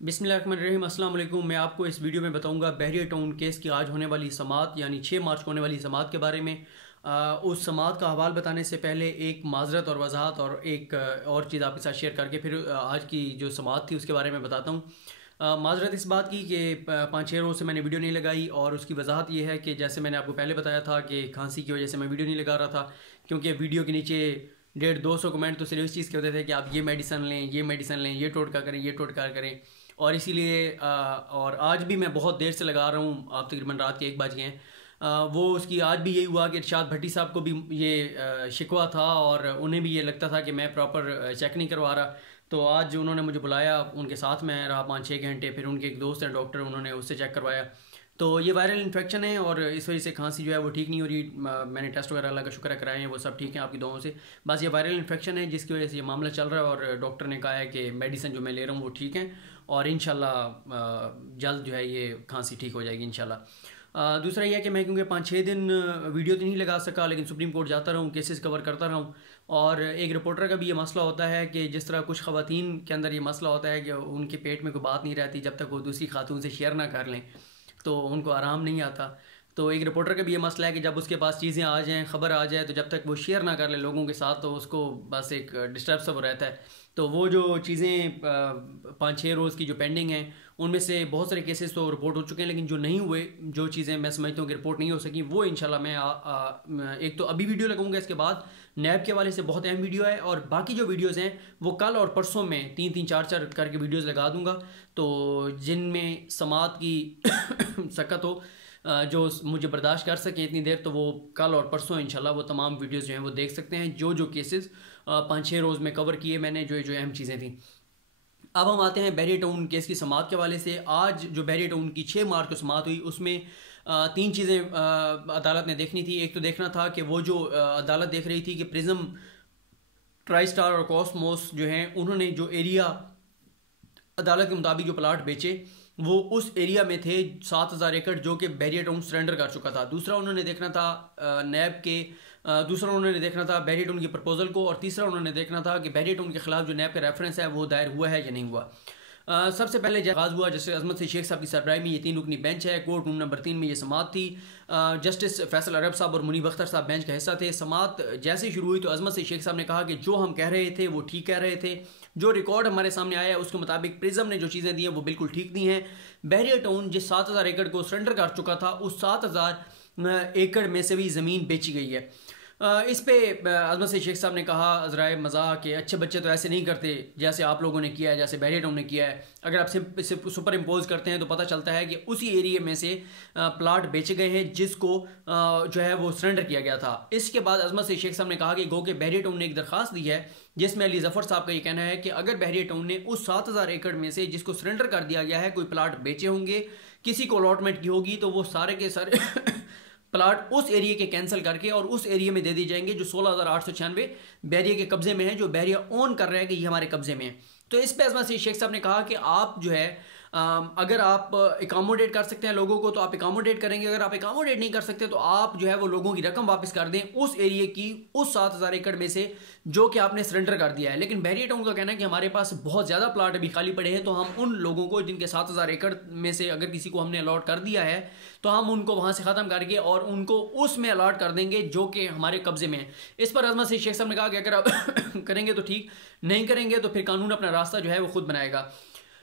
बिस्मिल्लाहिर्रहमानिर्रहीम अस्सलाम वालेकुम। मैं आपको इस वीडियो में बताऊंगा बहरिया टाउन केस की आज होने वाली समाअत यानी 6 मार्च को होने वाली समाअत के बारे में। उस समाअत का हवाल बताने से पहले एक माजरत और वजाहत और एक और चीज़ आपके साथ शेयर करके फिर आज की जो समाअत थी उसके बारे में बताता हूँ। माजरत इस बात की कि 5-6 रोज़ से मैंने वीडियो नहीं लगाई और उसकी वजाहत ये है कि जैसे मैंने आपको पहले बताया था कि खांसी की वजह से मैं वीडियो नहीं लगा रहा था, क्योंकि वीडियो के नीचे 150-200 कमेंट तो सिर्फ इस चीज़ के होते थे कि आप ये मेडिसन लें, ये मेडिसन लें, ये टोटका करें, ये टोटका करें। और इसीलिए और आज भी मैं बहुत देर से लगा रहा हूँ, आप तकरीबन रात के 1 बज गए हैं। वो उसकी आज भी यही हुआ कि इरशाद भट्टी साहब को भी ये शिकवा था और उन्हें भी ये लगता था कि मैं प्रॉपर चेक नहीं करवा रहा। तो आज उन्होंने मुझे बुलाया, उनके साथ मैं रहा 5-6 घंटे। फिर उनके एक दोस्त हैं डॉक्टर, उन्होंने उससे चेक करवाया। तो ये वायरल इन्फेक्शन है और इस वजह से खांसी जो है वो ठीक नहीं हो रही। मैंने टेस्ट वगैरह अल्लाह का शुक्र है कराए हैं, वो सब ठीक है आपकी दुआओं से। बस ये वायरल इन्फेक्शन है जिसकी वजह से ये मामला चल रहा है और डॉक्टर ने कहा है कि मेडिसिन जो मैं ले रहा हूँ वो ठीक है और इंशाल्लाह जल्द जो है ये खांसी ठीक हो जाएगी इंशाल्लाह। दूसरा यह है कि मैं क्योंकि 5-6 दिन वीडियो तो नहीं लगा सका, लेकिन सुप्रीम कोर्ट जाता रहूँ, केसेस कवर करता रहूँ। और एक रिपोर्टर का भी ये मसला होता है कि जिस तरह कुछ ख़वातीन के अंदर ये मसला होता है कि उनके पेट में कोई बात नहीं रहती जब तक वो दूसरी खातून से शेयर ना कर लें, तो उनको आराम नहीं आता। तो एक रिपोर्टर का भी ये मसला है कि जब उसके पास चीज़ें आ जाएं, ख़बर आ जाए, तो जब तक वो शेयर ना कर ले लोगों के साथ तो उसको बस एक डिस्टर्ब सा वो रहता है। तो वो जो चीज़ें 5-6 रोज़ की जो पेंडिंग हैं उनमें से बहुत सारे केसेस तो रिपोर्ट हो चुके हैं, लेकिन जो नहीं हुए, जो चीज़ें मैं समझता हूँ कि रिपोर्ट नहीं हो सकी, वो इंशाल्लाह मैं एक तो अभी वीडियो लगाऊंगा, इसके बाद नैब के हवाले से बहुत अहम वीडियो है और बाकी जो वीडियोस हैं वो कल और परसों में 3-3 4-4 करके वीडियोस लगा दूंगा। तो जिनमें समाअत की सकत हो, जो मुझे बर्दाश्त कर सकें इतनी देर, तो वो कल और परसों इंशाल्लाह वो तमाम वीडियोस जो हैं वो देख सकते हैं, जो केसेस 5-6 रोज़ में कवर किए मैंने, जो अहम चीज़ें थी। अब हम आते हैं बहरिया टाउन केस की समाअत के हवाले से। आज जो बहरिया टाउन की 6 मार्च को समाअत हुई उसमें 3 चीज़ें अदालत ने देखनी थी। एक तो देखना था कि वो जो अदालत देख रही थी कि प्रिज्म, ट्राई स्टार और कॉस्मोस जो हैं उन्होंने जो एरिया अदालत के मुताबिक जो प्लाट बेचे वो उस एरिया में थे 7,000 एकड़, जो कि बहरिया टाउन सरेंडर कर चुका था। दूसरा उन्होंने देखना था नैब के दूसरा उन्होंने देखना था बहरिया टाउन की प्रपोजल को, और तीसरा उन्होंने देखना था कि बहरिया टाउन के खिलाफ जो नैब का रेफरेंस है वो दायर हुआ है या नहीं हुआ। सबसे पहले आगाज़ हुआ जस्टिस अजमत से शेख साहब की सरबराही में, ये 3 रुकनी बेंच है। कोर्ट रूम नंबर 3 में ये समाअत थी। जस्टिस फैसल अरब साहब और मुनीब अख्तर साहब बेंच का हिस्सा थे। समाअत जैसे शुरू हुई तो अजमत से शेख साहब ने कहा कि जो हम कह रहे थे वो ठीक कह रहे थे, जो रिकॉर्ड हमारे सामने आया है उसके मुताबिक प्रिज्म ने जो चीज़ें दी हैं वो बिल्कुल ठीक दी हैं। बहरिया टाउन जिस 7,000 एकड़ को सरेंडर कर चुका था, उस 7,000 एकड़ में से भी ज़मीन बेची गई है। इस पे अजमत से शेख साहब ने कहा अज़राए मज़ाह के अच्छे बच्चे तो ऐसे नहीं करते जैसे आप लोगों ने किया है, जैसे बहरिया टाउन ने किया है। अगर आप सुपर इम्पोज करते हैं तो पता चलता है कि उसी एरिया में से प्लाट बेचे गए हैं जिसको जो है वो सरेंडर किया गया था। इसके बाद अजमत से शेख साहब ने कहा कि गो के बहरिया टाउन ने एक दरख्वास्त दी है जिसमें अली ज़फ़र साहब का ये कहना है कि अगर बहरिया टाउन ने उस 7,000 एकड़ में से जिसको सरेंडर कर दिया गया है कोई प्लाट बेचे होंगे, किसी को अलॉटमेंट की होगी, तो वो सारे के सारे प्लाट उस एरिया के कैंसिल करके और उस एरिया में दे दी जाएंगे जो 16,896 बहरिया के कब्जे में है, जो बहरिया ओन कर रहे हैं कि ये हमारे कब्जे में है। तो इस पे अजमत शेख साहब ने कहा कि आप जो है अगर आप एकोमोडेट कर सकते हैं लोगों को तो आप एकोमोडेट करेंगे, अगर आप एकोमोडेट नहीं कर सकते तो आप जो है वो लोगों की रकम वापस कर दें उस एरिया की, उस 7,000 एकड़ में से जो कि आपने सरेंडर कर दिया है। लेकिन बहरिया टाउन का कहना है कि हमारे पास बहुत ज़्यादा प्लाट अभी खाली पड़े हैं, तो हम उन लोगों को जिनके 7,000 एकड़ में से अगर किसी को हमने अलॉट कर दिया है तो हम उनको वहाँ से ख़त्म करके और उनको उसमें अलॉट कर देंगे जो कि हमारे कब्जे में है। इस पर अजमत शेख साहब ने कहा कि अगर आप करेंगे तो ठीक, नहीं करेंगे तो फिर कानून अपना रास्ता जो है वो खुद बनाएगा।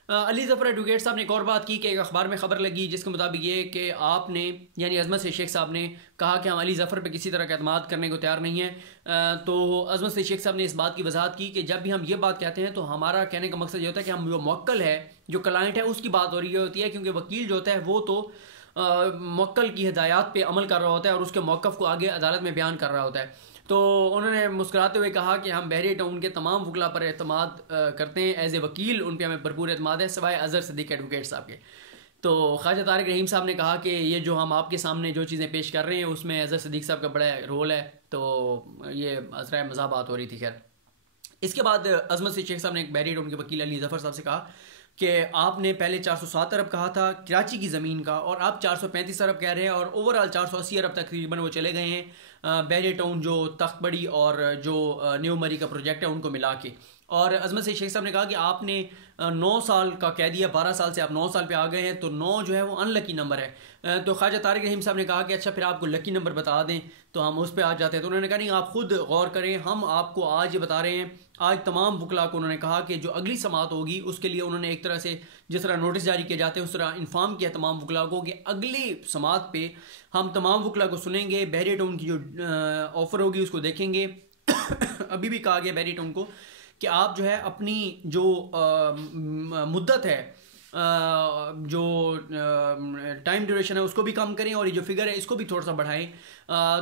अली ज़फ़र एडवोकेट साहब ने एक और बात की कि एक अखबार में खबर लगी जिसके मुताबिक ये कि आपने यानी अजमत से शेख साहब ने कहा कि हम अली ज़फ़र पे किसी तरह का एतमाद करने को तैयार नहीं है। तो अजमत से शेख साहब ने इस बात की वजाहत की कि जब भी हम ये बात कहते हैं तो हमारा कहने का मकसद ये होता है कि हम जो मुवक्किल है, जो क्लाइंट है, उसकी बात हो रही होती है, क्योंकि वकील जो होता है वो तो मुवक्किल की हिदायत पे अमल कर रहा होता है और उसके मौक़िफ़ को आगे अदालत में बयान कर रहा होता है। तो उन्होंने मुस्कुराते हुए कहा कि हम बहरिया टाउन के तमाम वकला पर एतमाद करते हैं, एज ए वकील उन पर हमें भरपूर एतमाद है, सिवाय अज़हर सिद्दीक़ एडवोकेट साहब के। तो ख्वाजा तारिक रहीम साहब ने कहा कि ये जो हम आपके सामने जो चीज़ें पेश कर रहे हैं उसमें अज़हर सिद्दीक़ साहब का बड़ा रोल है। तो ये अज़राए मज़ाह बात हो रही थी। खैर, इसके बाद अजमत से शेख साहब ने एक बहरिया टाउन के वकील अली ज़फ़र साहब से कहा कि आपने पहले 407 अरब कहा था कराची की ज़मीन का और अब 435 अरब कह रहे हैं और ओवरऑल 480 अरब तकरीबन वो चले गए हैं बहरिया टाउन जो तख्तबड़ी और जो न्यू मरी का प्रोजेक्ट है उनको मिला के। और अजमत से शेख साहब ने कहा कि आपने 9 साल का कह दिया, 12 साल से आप 9 साल पे आ गए हैं, तो 9 जो है वो अनलकी नंबर है। तो ख्वाजा तारिक रहीम साहब ने कहा कि अच्छा फिर आपको लकी नंबर बता दें, तो हम उस पर आ जाते हैं। तो उन्होंने कहा नहीं, आप खुद गौर करें, हम आपको आज ये बता रहे हैं। आज तमाम वकला को उन्होंने कहा कि जो अगली समात होगी उसके लिए उन्होंने एक तरह से जिस तरह नोटिस जारी किए जाते हैं उस तरह इन्फॉर्म किया तमाम वकला को कि अगली समात पे हम तमाम वकला को सुनेंगे, बहरिया टाउन की जो ऑफ़र होगी उसको देखेंगे। अभी भी कहा गया बहरिया टाउन को कि आप जो है अपनी जो मुद्दत है, जो टाइम ड्यूरेशन है उसको भी कम करें और ये जो फिगर है इसको भी थोड़ा सा बढ़ाएं,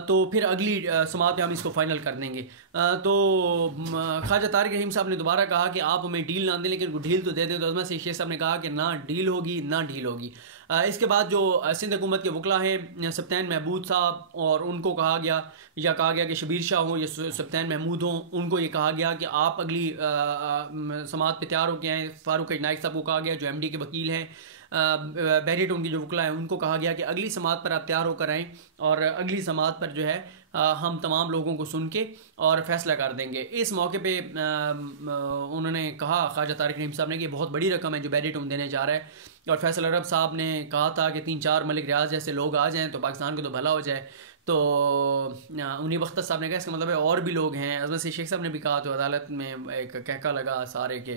तो फिर अगली समात में हम इसको फाइनल कर देंगे। तो ख्वाजा तारिक रहीम साहब ने दोबारा कहा कि आप हमें डील ना दें लेकिन डील तो दे दें। तो अजमत शेख साहब ने कहा कि ना डील होगी ना डील होगी। इसके बाद जो सिंध हुकूमत के वकला हैं सप्तान महमूद साहब, और उनको कहा गया कि शबीर शाह हो या सप्तान महमूद हों, उनको ये कहा गया कि आप अगली समात पे तैयार होकर आएँ। फारूक नाइक साहब को कहा गया जो MD के वकील हैं, बहरिया टाउन के जो वकला हैं उनको कहा गया कि अगली समात पर आप तैयार होकर आएँ और अगली समात पर जो है हम तमाम लोगों को सुन के और फैसला कर देंगे। इस मौके पे उन्होंने कहा ख्वाजा तारिक रहीम साहब ने कि बहुत बड़ी रकम है जो बहरिया टाउन देने जा रहा है, और फैसल अरब साहब ने कहा था कि 3-4 मलिक रियाज जैसे लोग आ जाएं तो पाकिस्तान को तो भला हो जाए। तो उन्हीं वक्त साहब ने कहा इसका मतलब है और भी लोग हैं। अजमत शेख साहब ने भी कहा, तो अदालत में एक कहका लगा सारे के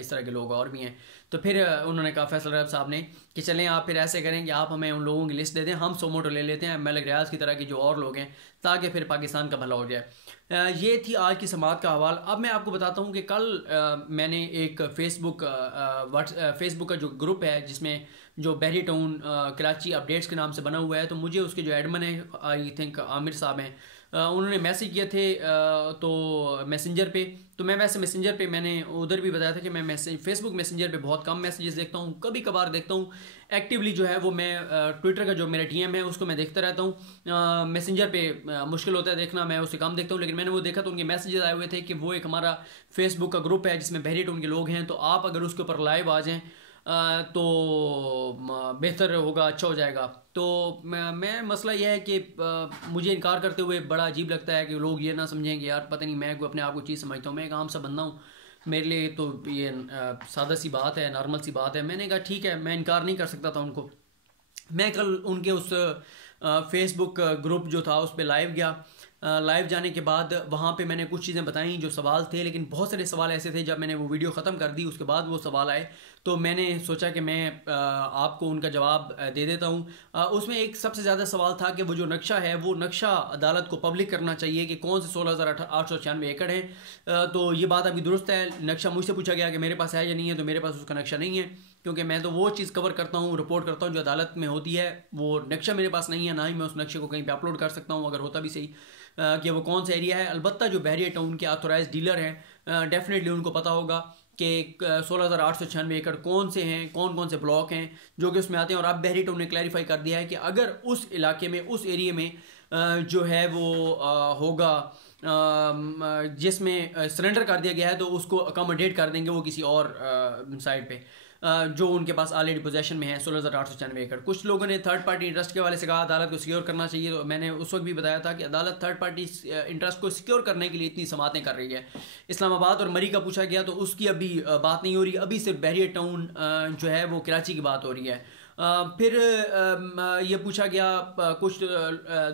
इस तरह के लोग और भी हैं। तो फिर उन्होंने कहा फैसल रब साहब ने कि चलें आप फिर ऐसे करें कि आप हमें उन लोगों की लिस्ट दे दें, हम सोमोटो ले लेते हैं मलिक रियाज की तरह के जो और लोग हैं, ताकि फिर पाकिस्तान का भला हो जाए। ये थी आज की समात का हवाल। अब मैं आपको बताता हूँ कि कल मैंने एक फेसबुक का जो ग्रुप है जिसमें जो बहरिया टाउन कराची अपडेट्स के नाम से बना हुआ है, तो मुझे उसके जो एडमिन है आई थिंक आमिर साहब हैं, उन्होंने मैसेज किए थे तो मैसेंजर पे। तो मैं वैसे मैसेंजर पे मैंने उधर भी बताया था कि मैं फेसबुक मैसेंजर पे बहुत कम मैसेजेस देखता हूँ, कभी कभार देखता हूँ। एक्टिवली जो है वो मैं ट्विटर का जो मेरा DM है उसको मैं देखता रहता हूँ। मैसेंजर पे मुश्किल होता है देखना, मैं उससे कम देखता हूँ। लेकिन मैंने वो देखा तो उनके मैसेजेस आए हुए थे कि वो एक हमारा फेसबुक का ग्रुप है जिसमें बहरिया टाउन के लोग हैं, तो आप अगर उसके ऊपर लाइव आ जाएँ तो बेहतर होगा, अच्छा हो जाएगा। तो मैं मसला यह है कि मुझे इनकार करते हुए बड़ा अजीब लगता है कि लोग ये ना समझें कि यार पता नहीं मैं अपने आप को चीज़ समझता हूँ, मैं एक आम सा बंदा हूँ, मेरे लिए तो ये सादा सी बात है, नॉर्मल सी बात है। मैंने कहा ठीक है, मैं इनकार नहीं कर सकता था उनको। मैं कल उनके उस फेसबुक ग्रुप जो था उस पर लाइव गया। लाइव जाने के बाद वहाँ पे मैंने कुछ चीज़ें बताई जो सवाल थे, लेकिन बहुत सारे सवाल ऐसे थे जब मैंने वो वीडियो ख़त्म कर दी उसके बाद वो सवाल आए, तो मैंने सोचा कि मैं आपको उनका जवाब दे देता हूँ। उसमें एक सबसे ज़्यादा सवाल था कि वो जो नक्शा है वो नक्शा अदालत को पब्लिक करना चाहिए कि कौन से 16,896 एकड़ हैं। तो ये बात अभी दुरुस्त है। नक्शा मुझसे पूछा गया कि मेरे पास है या नहीं है, तो मेरे पास उसका नक्शा नहीं है, क्योंकि मैं तो वो चीज़ कवर करता हूँ, रिपोर्ट करता हूँ जो अदालत में होती है। वो नक्शा मेरे पास नहीं है, ना ही मैं उस नक्शे को कहीं पे अपलोड कर सकता हूँ, अगर होता भी सही कि वो कौन सा एरिया है। अलबत्ता जो बहरिया टाउन के ऑथोराइज डीलर हैं डेफिनेटली उनको पता होगा कि 16,896 एकड़ कौन से हैं, कौन कौन से ब्लॉक हैं जो कि उसमें आते हैं। और अब बहरिया टाउन ने क्लैरिफाई कर दिया है कि अगर उस इलाके में, उस एरिया में जो है वो होगा जिसमें सरेंडर कर दिया गया है, तो उसको अकोमोडेट कर देंगे वो किसी और साइड पे जो उनके पास ऑलरेडी पोजेशन में है 16,896 एकड़। कुछ लोगों ने थर्ड पार्टी इंटरेस्ट के हवाले से कहा अदालत को सिक्योर करना चाहिए, तो मैंने उस वक्त भी बताया था कि अदालत थर्ड पार्टी इंटरेस्ट को सिक्योर करने के लिए इतनी समातें कर रही है। इस्लामाबाद और मरी का पूछा गया तो उसकी अभी बात नहीं हो रही, अभी सिर्फ बहरिया टाउन जो है वो कराची की बात हो रही है। फिर ये पूछा गया कुछ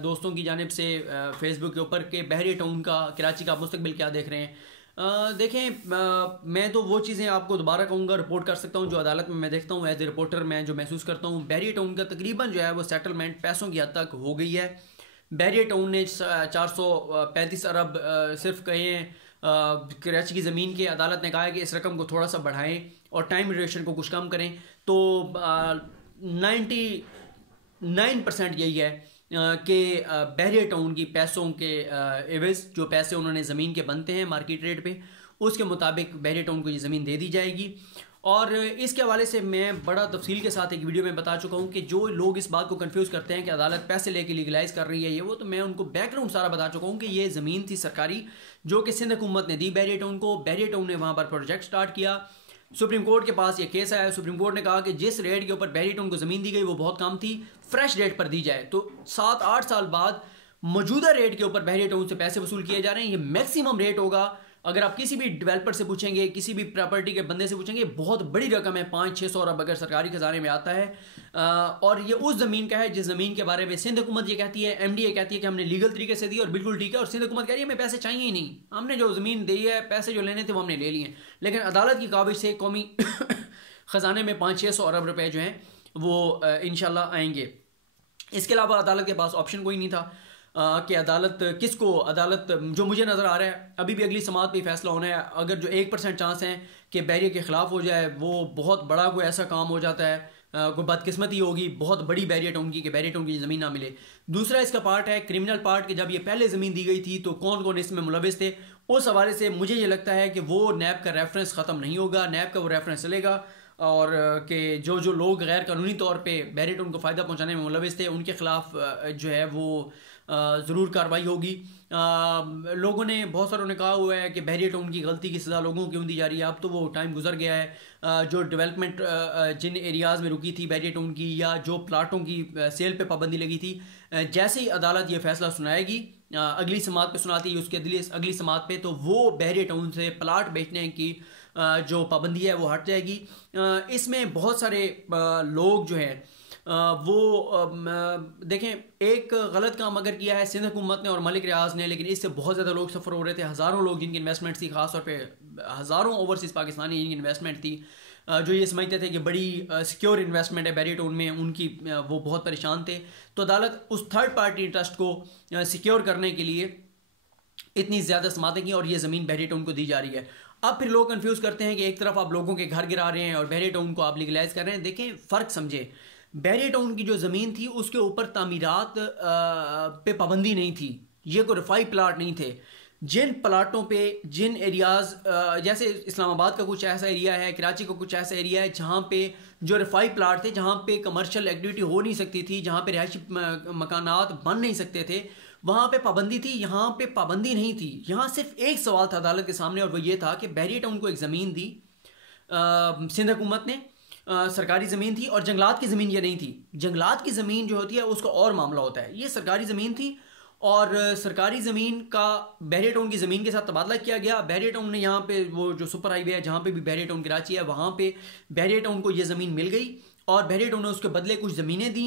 दोस्तों की जानिब से फेसबुक के ऊपर कि बहरिया टाउन का, कराची का मुस्तकबिल क्या देख रहे हैं। देखें, मैं तो वो चीज़ें आपको दोबारा कहूँगा रिपोर्ट कर सकता हूँ जो अदालत में मैं देखता हूँ एज ए रिपोर्टर, मैं जो महसूस करता हूँ। बहरिया टाउन का तकरीबन जो है वो सेटलमेंट पैसों की हद तक हो गई है। बहरिया टाउन ने 435 अरब सिर्फ कहे हैं कराची की ज़मीन के। अदालत ने कहा है कि इस रकम को थोड़ा सा बढ़ाएं और टाइम ड्यूरेशन को कुछ कम करें। तो 99% यही है कि बहरिया टाउन की पैसों के एवज, जो पैसे उन्होंने ज़मीन के बनते हैं मार्केट रेट पे, उसके मुताबिक बहरिया टाउन को ये ज़मीन दे दी जाएगी। और इसके हवाले से मैं बड़ा तफसील के साथ एक वीडियो में बता चुका हूँ कि जो लोग इस बात को कंफ्यूज करते हैं कि अदालत पैसे लेके लीगलाइज कर रही है ये वो, तो मैं उनको बैकग्राउंड सारा बता चुका हूँ कि ये ज़मीन थी सरकारी जो कि सिंध हुकूमत ने दी बहरिया टाउन को। बहरिया टाउन ने वहाँ पर प्रोजेक्ट स्टार्ट किया। सुप्रीम कोर्ट के पास ये केस आया, सुप्रीम कोर्ट ने कहा कि जिस रेट के ऊपर बहरिया टाउन को ज़मीन दी गई वो बहुत कम थी, फ्रेश रेट पर दी जाए। तो 7-8 साल बाद मौजूदा रेट के ऊपर बहरिया टाउन से पैसे वसूल किए जा रहे हैं। ये मैक्सिमम रेट होगा अगर आप किसी भी डेवलपर से पूछेंगे, किसी भी प्रॉपर्टी के बंदे से पूछेंगे, बहुत बड़ी रकम है, 500-600 अरब अगर सरकारी खजाने में आता है। और ये उस ज़मीन का है जिस ज़मीन के बारे में सिंध हुकूमत ये कहती है, MD ये कहती है कि हमने लीगल तरीके से दी और बिल्कुल ठीक है, और सिंध हुकूमत कह रही है हमें पैसे चाहिए ही नहीं, हमने जो ज़मीन दी है, पैसे जो लेने थे वो हमने ले लिए। लेकिन अदालत की काबिज से कौमी ख़जाने में 500-600 अरब रुपए जो हैं वो इंशाल्लाह आएंगे। इसके अलावा अदालत के पास ऑप्शन कोई नहीं था कि अदालत किसको, अदालत जो मुझे नज़र आ रहा है अभी भी अगली समात पे फैसला होना है। अगर जो 1% चांस है कि बैरियर के ख़िलाफ़ हो जाए, वो बहुत बड़ा कोई ऐसा काम हो जाता है, कोई बदकिस्मती होगी बहुत बड़ी बैरियर टाउन की कि बैरियर टाउन की ज़मीन ना मिले। दूसरा इसका पार्ट है क्रिमिनल पार्ट कि जब ये पहले ज़मीन दी गई थी तो कौन कौन इसमें मुलविस थे। उस हवाले से मुझे ये लगता है कि वो नैब का रेफरेंस ख़त्म नहीं होगा, नैब का वो रेफरेंस चलेगा, और कि जो जो लोग गैर कानूनी तौर पे बैरियर टाउन को फ़ायदा पहुंचाने में मुलविस थे उनके ख़िलाफ़ जो है वो ज़रूर कार्रवाई होगी। लोगों ने, बहुत सारों ने कहा हुआ है कि बैरियर टाउन की गलती की सज़ा लोगों को क्यों दी जा रही है। अब तो वो टाइम गुजर गया है। जो डेवलपमेंट जिन एरियाज़ में रुकी थी बैरियर टाउन की, या जो प्लाटों की सेल पे पाबंदी लगी थी, जैसे ही अदालत ये फैसला सुनाएगी, अगली समात पे सुनाती है उसके अगली समात पे, तो वो बैरियर टाउन से प्लाट बेचने की जो पाबंदी है वो हट जाएगी। इसमें बहुत सारे लोग जो हैं वो देखें, एक गलत काम अगर किया है सिंध हुकूमत ने और मलिक रियाज ने, लेकिन इससे बहुत ज़्यादा लोग सफ़र हो रहे थे। हज़ारों लोग जिनकी इन्वेस्टमेंट थी, ख़ासतौर पे हज़ारों ओवरसीज़ पाकिस्तानी जिनकी इन्वेस्टमेंट थी, जो ये समझते थे कि बड़ी सिक्योर इन्वेस्टमेंट है बैरियर टाउन में, उनकी वो बहुत परेशान थे। तो अदालत उस थर्ड पार्टी इंटरेस्ट को सिक्योर करने के लिए इतनी ज़्यादा समातें की और ये ज़मीन बैरियर टाउन को दी जा रही है। अब फिर लोग कंफ्यूज करते हैं कि एक तरफ आप लोगों के घर गिरा रहे हैं और बैरियर टाउन को आप लीगलाइज कर रहे हैं। देखें, फ़र्क समझें, बैरियर टाउन की जो ज़मीन थी उसके ऊपर तामीरात पे पाबंदी नहीं थी, ये कोई रफाई प्लाट नहीं थे। जिन प्लाटों पे, जिन एरियाज़, जैसे इस्लामाबाद का कुछ ऐसा एरिया है, कराची का कुछ ऐसा एरिया है जहाँ पे जो रफाई प्लाट थे, जहाँ पे कमर्शियल एक्टिविटी हो नहीं सकती थी, जहाँ पे रिहायशी मकानात बन नहीं सकते थे, वहाँ पे पाबंदी थी। यहाँ पे पाबंदी नहीं थी। यहाँ सिर्फ एक सवाल था अदालत के सामने, और वो ये था कि बैरियर टाउन को एक ज़मीन दी सिंध हुकूमत ने, सरकारी ज़मीन थी, और जंगलात की ज़मीन ये नहीं थी। जंगलात की ज़मीन जो होती है उसका और मामला होता है। ये सरकारी ज़मीन थी और सरकारी ज़मीन का बैरियर टाउन की ज़मीन के साथ तबादला किया गया। बैरियर टाउन ने यहाँ पे वो जो सुपर हाईवे है जहाँ पे भी बैरियर टाउन कराची है, वहाँ पे बैरियर टाउन को ये ज़मीन मिल गई और बैरियर टाउन ने उसके बदले कुछ ज़मीनें दी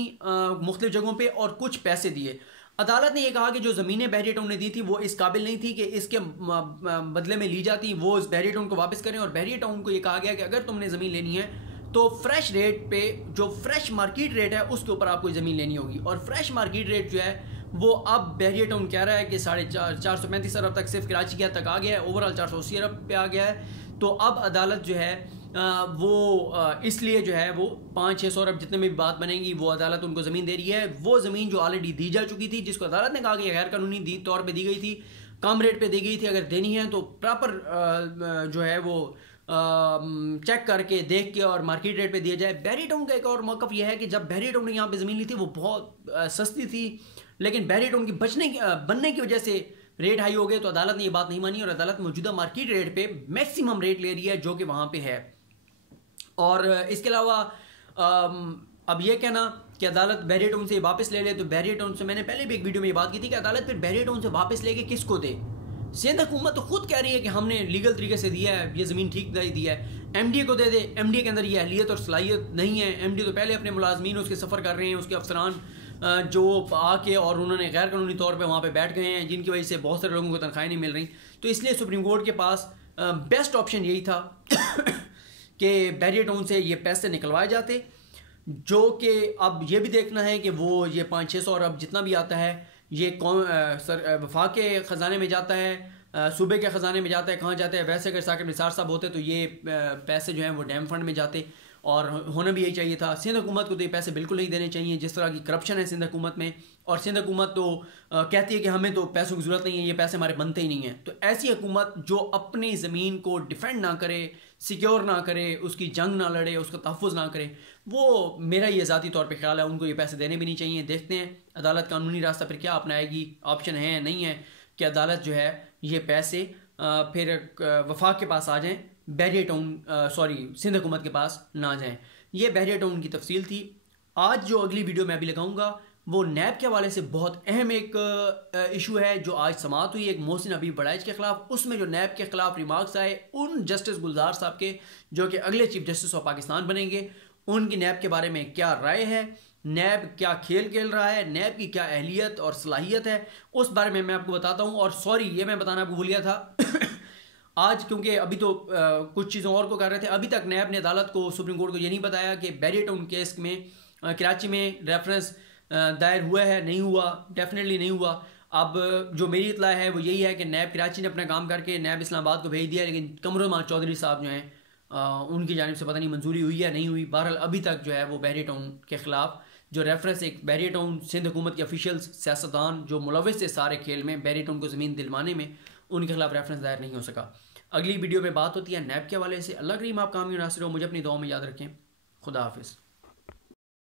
मुख्तलिफ जगहों पे और कुछ पैसे दिए। अदालत ने यह कहा कि जो ज़मीनें बैरियर टाउन ने दी थी वो इस काबिल नहीं थी कि इसके बदले में ली जाती, वो इस बैरियर टाउन को वापस करें। और बैरियर टाउन को ये कहा गया कि अगर तुमने ज़मीन लेनी है तो फ्रेश रेट पे, जो फ्रेश मार्केट रेट है उसके ऊपर आपको ज़मीन लेनी होगी। और फ्रेश मार्केट रेट जो है वो अब बैरियर टाउन कह रहा है कि 435 अरब तक सिर्फ कराची के तक आ गया है, ओवरऑल 480 अरब पे आ गया है। तो अब अदालत जो है वो इसलिए जो है वो 500-600 अरब जितने में भी बात बनेगी वो अदालत उनको ज़मीन दे रही है। वो ज़मीन जो ऑलरेडी दी जा चुकी थी, जिसको अदालत ने कहा कि गैर कानूनी तौर पे दी गई थी, कम रेट पे दी गई थी, अगर देनी है तो प्रॉपर जो है वो चेक करके देख के और मार्केट रेट पे दिया जाए। बैरियर टाउन का एक और मौक़िफ़ यह है कि जब बैरियर टाउन ने यहाँ पे ज़मीन ली थी वो बहुत सस्ती थी, लेकिन बैरियर टाउन की बनने की वजह से रेट हाई हो गए। तो अदालत ने ये बात नहीं मानी और अदालत मौजूदा मार्केट रेट पे मैक्सिमम रेट ले रही है जो कि वहाँ पे है। और इसके अलावा अब ये कहना कि अदालत बैरियर टाउन से वापस ले ले, तो बैरियर टाउन से मैंने पहले भी एक वीडियो में ये बात की थी कि अदालत फिर बैरियर टाउन से वापस लेके किसको दे। सिंध हुकूमत तो खुद कह रही है कि हमने लीगल तरीके से दिया है, ये ज़मीन ठीक दी है, MDA को दे दे। MDA के अंदर ये अहलियत और सलाहियत नहीं है। MDA तो पहले अपने मुलाजमीन उसके सफ़र कर रहे हैं, उसके अफसरान जो आके और उन्होंने गैर कानूनी तौर पे वहाँ पे बैठ गए हैं, जिनकी वजह से बहुत सारे लोगों को तनख्वाहें नहीं मिल रही। तो इसलिए सुप्रीम कोर्ट के पास बेस्ट ऑप्शन यही था कि बैरियर टाउन से ये पैसे निकलवाए जाते, जो कि अब ये भी देखना है कि वो ये 500-600 अरब जितना भी आता है ये वफाक के ख़जाने में जाता है, सूबे के ख़जाने में जाता है, कहाँ जाता है। वैसे अगर साकिब निसार साहब होते तो ये पैसे जो हैं वो डैम फंड में जाते और होना भी यही चाहिए था। सिंध हुकूमत को तो ये पैसे बिल्कुल नहीं देने चाहिए, जिस तरह की करप्शन है सिंध हुकूमत में। और सिंध हुकूमत तो कहती है कि हमें तो पैसों की ज़रूरत नहीं है, ये पैसे हमारे बनते ही नहीं हैं। तो ऐसी हुकूमत जो अपनी ज़मीन को डिफेंड ना करे, सिक्योर ना करे, उसकी जंग ना लड़े, उसका तहफ़्फ़ुज़ ना करे, वो मेरा ये ज़ाती तौर पे ख्याल है उनको ये पैसे देने भी नहीं चाहिए। देखते हैं अदालत कानूनी रास्ता फिर क्या अपनाएगी, ऑप्शन है नहीं है कि अदालत जो है ये पैसे फिर वफाक के पास आ जाएँ, बैरियर टाउन सिंध हुकूमत के पास ना जाएँ। ये बैरियर टाउन की तफसील थी। आज जो अगली वीडियो मैं अभी लगाऊंगा वो नैब के हवाले से बहुत अहम एक इशू है जो आज समाअत हुई एक मोहसिन हबीब बड़ाइच के खिलाफ। उसमें जो नैब के खिलाफ रिमार्क्स आए उन जस्टिस गुलजार साहब के जो कि अगले चीफ जस्टिस ऑफ पाकिस्तान बनेंगे, उनकी नैब के बारे में क्या राय है, नैब क्या खेल खेल रहा है, नैब की क्या अहलियत और सलाहियत है, उस बारे में मैं आपको बताता हूँ। और सॉरी, ये मैं बताना आपको भूल गया था आज, क्योंकि अभी तो कुछ चीज़ों और को कर रहे थे, अभी तक नैब ने अदालत को, सुप्रीम कोर्ट को ये नहीं बताया कि बैरियर टाउन केस में कराची में रेफरेंस दायर हुआ है, नहीं हुआ, डेफिनेटली नहीं हुआ। अब जो मेरी इतला है वो यही है कि नैब कराची ने अपना काम करके नैब इस्लामाबाद को भेज दिया, लेकिन कमरुज़्ज़मान चौधरी साहब जो हैं उनकी जानिब से पता नहीं मंजूरी हुई है नहीं हुई। बहरहाल अभी तक जो है वो बैरियर टाउन के खिलाफ जो रेफरेंस, एक बैरियर टाउन सिंध हुकूमत के ऑफिशियल्स सियासतदान जो मुलविस थे सारे खेल में बैरियर टाउन को ज़मीन दिलवाने में, उनके खिलाफ रेफरेंस दायर नहीं हो सका। अगली वीडियो में बात होती है नैब के हवाले से। अल्लाह करीम आप कामयाब नासिर हो, मुझे अपनी दुआ में याद रखें। खुदा हाफिज़।